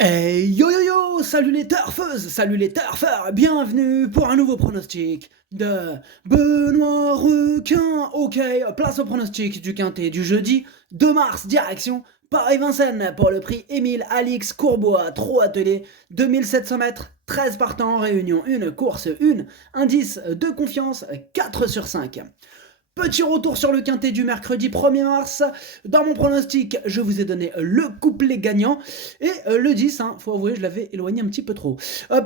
Yo yo yo, salut les turfeuses, salut les turfeurs, bienvenue pour un nouveau pronostic de Benoît Requin. Ok, place au pronostic du quintet du jeudi 2 mars, direction Paris-Vincennes pour le prix Émile Alix Courbois, trop attelé, 2700 mètres, 13 partants, réunion 1, course 1, indice de confiance 4 sur 5. Petit retour sur le quintet du mercredi 1er mars. Dans mon pronostic, je vous ai donné le couplet gagnant. Et le 10, faut avouer, je l'avais éloigné un petit peu trop.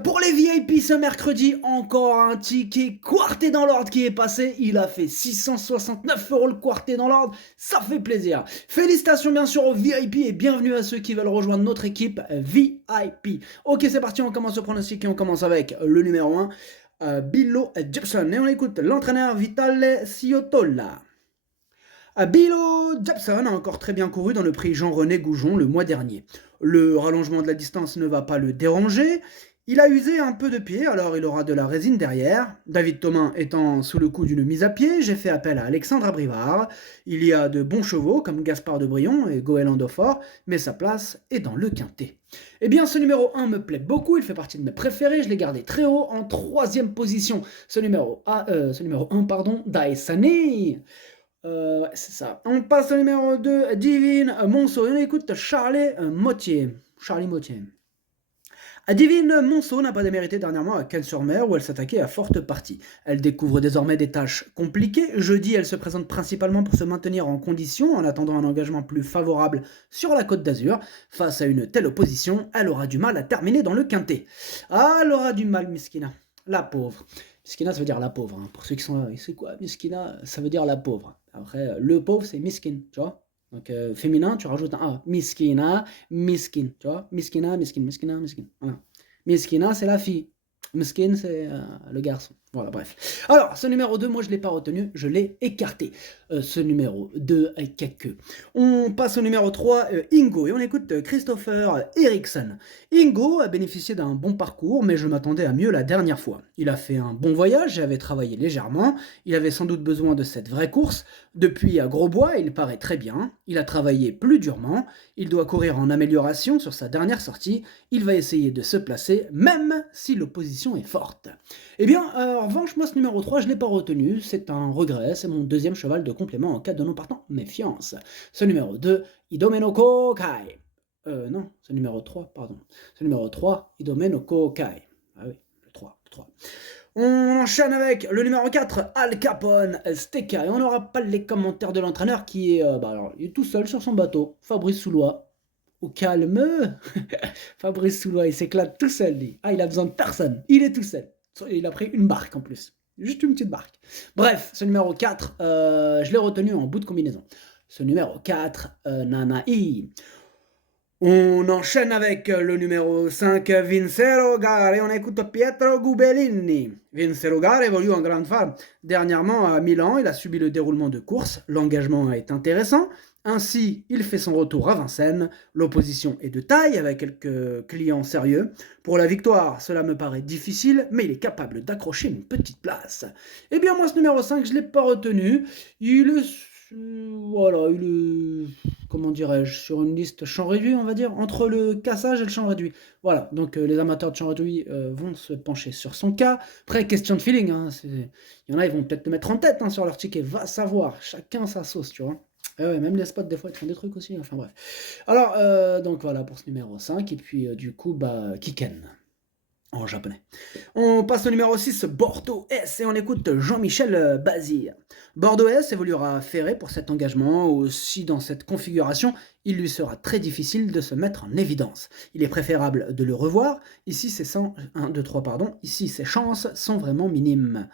Pour les VIP ce mercredi, encore un ticket quarté dans l'ordre qui est passé. Il a fait 669 € le quarté dans l'ordre. Ça fait plaisir. Félicitations bien sûr aux VIP et bienvenue à ceux qui veulent rejoindre notre équipe VIP. Ok, c'est parti, on commence le pronostic et on commence avec le numéro 1. Billo Jepson. Et on écoute l'entraîneur Vitale Ciotola. Billo Jepson a encore très bien couru dans le prix Jean-René Goujon le mois dernier. Le rallongement de la distance ne va pas le déranger. Il a usé un peu de pied, alors il aura de la résine derrière. David Thomas étant sous le coup d'une mise à pied, j'ai fait appel à Alexandre Abrivard. Il y a de bons chevaux comme Gaspard de Brion et Goéland Dauphin, mais sa place est dans le quintet. Eh bien, ce numéro 1 me plaît beaucoup, il fait partie de mes préférés, je l'ai gardé très haut en 3e position. Ce numéro 1, Daesani. C'est ça. On passe au numéro 2, Divine Monceau. Et on écoute Charlie Mottier. Divine Monceau n'a pas démérité dernièrement à Cannes-sur-Mer où elle s'attaquait à forte partie. Elle découvre désormais des tâches compliquées. Jeudi, elle se présente principalement pour se maintenir en condition en attendant un engagement plus favorable sur la Côte d'Azur. Face à une telle opposition, elle aura du mal à terminer dans le quintet. Ah, elle aura du mal, Miskina. La pauvre. Miskina, ça veut dire la pauvre. Pour ceux qui sont là, c'est quoi Miskina, ça veut dire la pauvre. Après, le pauvre, c'est Miskin, tu vois. Donc, féminin, tu rajoutes un A. Miskina, miskin, tu vois. Miskina, miskin, miskina, miskin. Voilà. Miskina, c'est la fille. Miskin, c'est le garçon. Voilà, bref. Alors, ce numéro 2, moi, je ne l'ai pas retenu, je l'ai écarté. Ce numéro 2, quelques. On passe au numéro 3, Ingo, et on écoute Christopher Eriksson. Ingo a bénéficié d'un bon parcours, mais je m'attendais à mieux la dernière fois. Il a fait un bon voyage, j'avais travaillé légèrement, il avait sans doute besoin de cette vraie course. Depuis à Grosbois, il paraît très bien, il a travaillé plus durement, il doit courir en amélioration sur sa dernière sortie, il va essayer de se placer, même si l'opposition est forte. Eh bien, en revanche, moi, ce numéro 3, je ne l'ai pas retenu. C'est un regret. C'est mon deuxième cheval de complément en cas de non partant. Méfiance. Ce numéro 2, Idomenoko Kai. Non, c'est le numéro 3, pardon. C'est le numéro 3, Idomenoko Kai. Ah oui, le 3. On enchaîne avec le numéro 4, Al Capone Steka. Et on n'aura pas les commentaires de l'entraîneur qui est, alors, il est tout seul sur son bateau. Fabrice Soulois. Au calme. Fabrice Soulois, il s'éclate tout seul, lui. Ah, il a besoin de personne. Il est tout seul. Il a pris une barque en plus. Juste une petite barque. Bref, ce numéro 4, je l'ai retenu en bout de combinaison. Ce numéro 4, Nanaï. On enchaîne avec le numéro 5, Vincero Gare. On écoute Pietro Gubellini. Vincero Gare évolue en grande forme. Dernièrement, à Milan, il a subi le déroulement de course. L'engagement est intéressant. Ainsi, il fait son retour à Vincennes. L'opposition est de taille avec quelques clients sérieux. Pour la victoire, cela me paraît difficile, mais il est capable d'accrocher une petite place. Eh bien, moi, ce numéro 5, je ne l'ai pas retenu. Il est... Voilà, il est... Comment dirais-je, sur une liste champ réduit, on va dire, entre le cassage et le champ réduit. Voilà, donc les amateurs de champ réduit vont se pencher sur son cas. Après, question de feeling, il y en a, ils vont peut-être te mettre en tête sur leur ticket, va savoir, chacun sa sauce, tu vois. Ouais, même les spots, des fois, ils te font des trucs aussi, enfin bref. Alors, donc voilà pour ce numéro 5, et puis du coup, Kiken, en japonais. On passe au numéro 6, Bordeaux S, et on écoute Jean-Michel Bazir. Bordeaux S évoluera ferré pour cet engagement, aussi dans cette configuration, il lui sera très difficile de se mettre en évidence. Il est préférable de le revoir, ici ses ici ses chances sont vraiment minimes.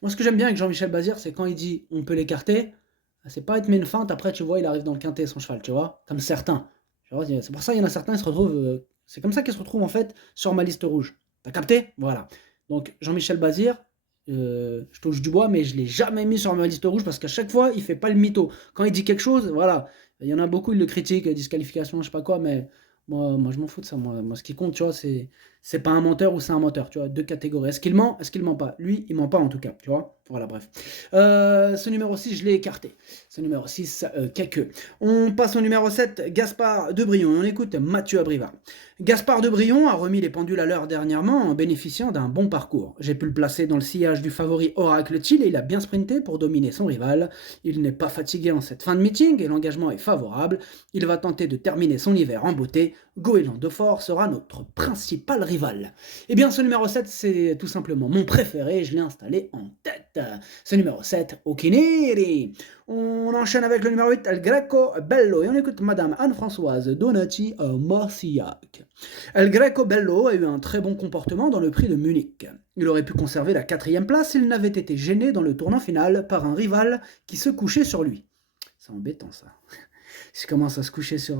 Moi ce que j'aime bien avec Jean-Michel Bazir, c'est quand il dit on peut l'écarter, c'est pas être met une feinte, après tu vois il arrive dans le quintet son cheval, tu vois, comme certains. C'est pour ça qu'il y en a certains, ils se retrouvent, c'est comme ça qu'ils se retrouvent en fait sur ma liste rouge. T'as capté? Voilà. Donc Jean-Michel Bazir, je touche du bois, mais je ne l'ai jamais mis sur ma liste rouge parce qu'à chaque fois, il fait pas le mytho. Quand il dit quelque chose, voilà. Il y en a beaucoup, ils le critiquent, disqualification, je sais pas quoi, mais moi je m'en fous de ça. Moi, ce qui compte, tu vois, c'est C'est pas un menteur ou c'est un menteur, tu vois, deux catégories. Est-ce qu'il ment? Est-ce qu'il ment pas? Lui, il ment pas en tout cas, tu vois. Voilà, bref. Ce numéro 6, je l'ai écarté. Ce numéro 6, Quaqueux. On passe au numéro 7, Gaspard Debrion. On écoute Mathieu Abrivard. Gaspard Debrion a remis les pendules à l'heure dernièrement en bénéficiant d'un bon parcours. J'ai pu le placer dans le sillage du favori Oracle Chill et il a bien sprinté pour dominer son rival. Il n'est pas fatigué en cette fin de meeting et l'engagement est favorable. Il va tenter de terminer son hiver en beauté. Goéland de Fort sera notre principal rival. Eh bien, ce numéro 7, c'est tout simplement mon préféré. Je l'ai installé en tête. Ce numéro 7, Okiniri. On enchaîne avec le numéro 8, El Greco Bello. Et on écoute Madame Anne-Françoise Donati à Marcillac. El Greco Bello a eu un très bon comportement dans le prix de Munich. Il aurait pu conserver la 4e place s'il n'avait été gêné dans le tournant final par un rival qui se couchait sur lui. C'est embêtant ça. S'il commence à se coucher sur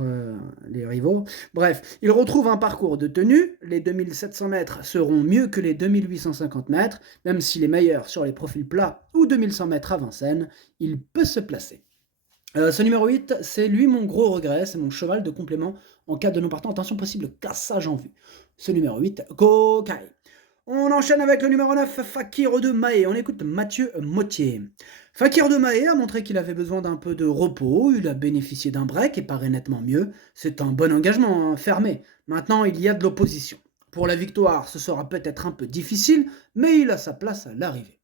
les rivaux. Bref, il retrouve un parcours de tenue. Les 2700 mètres seront mieux que les 2850 mètres, même s'il est meilleur sur les profils plats ou 2100 mètres à Vincennes, il peut se placer. Ce numéro 8, c'est lui mon gros regret, c'est mon cheval de complément en cas de non-partant. Attention, possible cassage en vue. Ce numéro 8, Kokai. On enchaîne avec le numéro 9, Fakir de Mahé. On écoute Mathieu Mottier. Fakir de Mahé a montré qu'il avait besoin d'un peu de repos, il a bénéficié d'un break et paraît nettement mieux. C'est un bon engagement, hein, fermé. Maintenant, il y a de l'opposition. Pour la victoire, ce sera peut-être un peu difficile, mais il a sa place à l'arrivée.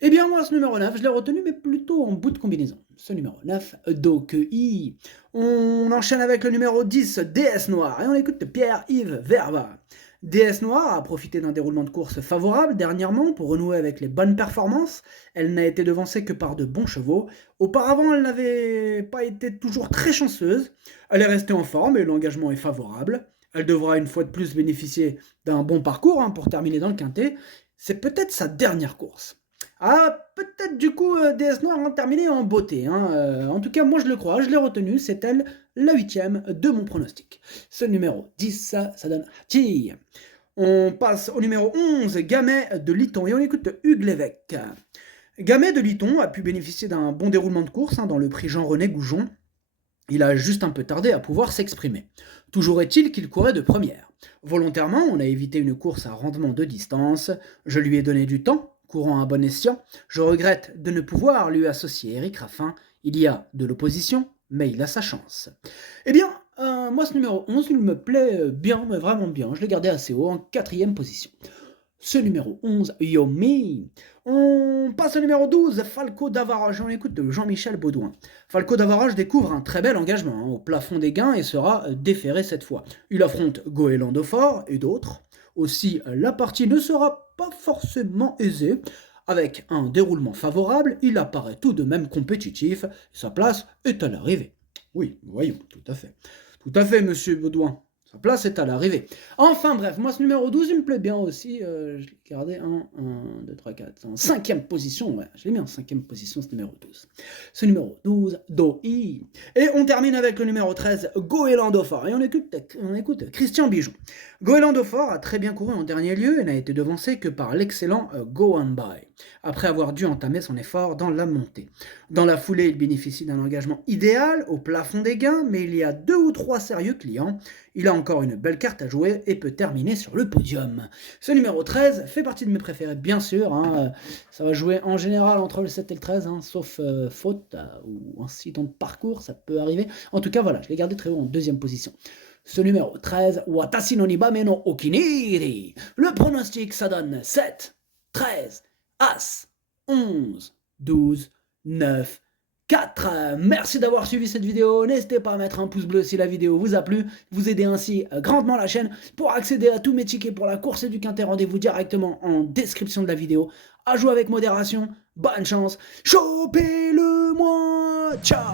Eh bien, moi, ce numéro 9, je l'ai retenu, mais plutôt en bout de combinaison. Ce numéro 9, Dokei. On enchaîne avec le numéro 10, DS Noir, et on écoute Pierre-Yves Verba. DS Noire a profité d'un déroulement de course favorable dernièrement pour renouer avec les bonnes performances. Elle n'a été devancée que par de bons chevaux. Auparavant, elle n'avait pas été toujours très chanceuse. Elle est restée en forme et l'engagement est favorable. Elle devra une fois de plus bénéficier d'un bon parcours pour terminer dans le quintet. C'est peut-être sa dernière course. Ah, peut-être du coup DS Noir a terminé en beauté. En tout cas, moi je le crois, je l'ai retenu, c'est elle la 8e de mon pronostic. Ce numéro 10, ça donne Hati. On passe au numéro 11, Gamay de Liton, et on écoute Hugues Lévesque. Gamay de Liton a pu bénéficier d'un bon déroulement de course dans le prix Jean-René Goujon. Il a juste un peu tardé à pouvoir s'exprimer. Toujours est-il qu'il courait de première. Volontairement, on a évité une course à rendement de distance. Je lui ai donné du temps, courant à bon escient. Je regrette de ne pouvoir lui associer Eric Raffin. Il y a de l'opposition, mais il a sa chance. Eh bien, moi ce numéro 11, il me plaît bien, mais vraiment bien. Je l'ai gardé assez haut, en 4e position. Ce numéro 11, Yomi. On passe au numéro 12, Falco d'Avarache. On écoute de Jean-Michel Baudouin. Falco d'Avarache découvre un très bel engagement au plafond des gains et sera déféré cette fois. Il affronte Goéland de Fort et d'autres. Aussi, la partie ne sera pas forcément aisée. Avec un déroulement favorable, il apparaît tout de même compétitif. Sa place est à l'arrivée. Oui, voyons, tout à fait. Tout à fait, monsieur Baudouin. Sa place est à l'arrivée. Enfin bref, moi ce numéro 12, il me plaît bien aussi. Je l'ai gardé en 1, 2, 3, 4, en 5e position. Ouais, je l'ai mis en 5e position, ce numéro 12. Ce numéro 12, Doi. Et on termine avec le numéro 13, Goéland de Fort. Et on écoute Christian Bijon. Goéland de Fort a très bien couru en dernier lieu et n'a été devancé que par l'excellent Go On By, après avoir dû entamer son effort dans la montée. Dans la foulée, il bénéficie d'un engagement idéal au plafond des gains, mais il y a 2 ou 3 sérieux clients. Il a encore une belle carte à jouer et peut terminer sur le podium. Ce numéro 13 fait partie de mes préférés, bien sûr. Ça va jouer en général entre le 7 et le 13, sauf faute ou incident de parcours, ça peut arriver. En tout cas, voilà, je l'ai gardé très haut en 2e position. Ce numéro 13, Watashi no Nibame no Okiniri. Le pronostic, ça donne 7, 13, As, 11, 12, 9, 4. Merci d'avoir suivi cette vidéo. N'hésitez pas à mettre un pouce bleu si la vidéo vous a plu. Vous aidez ainsi grandement la chaîne. Pour accéder à tous mes tickets pour la course du Quintet, rendez-vous directement en description de la vidéo. À jouer avec modération. Bonne chance. Chopez-le-moi. Ciao.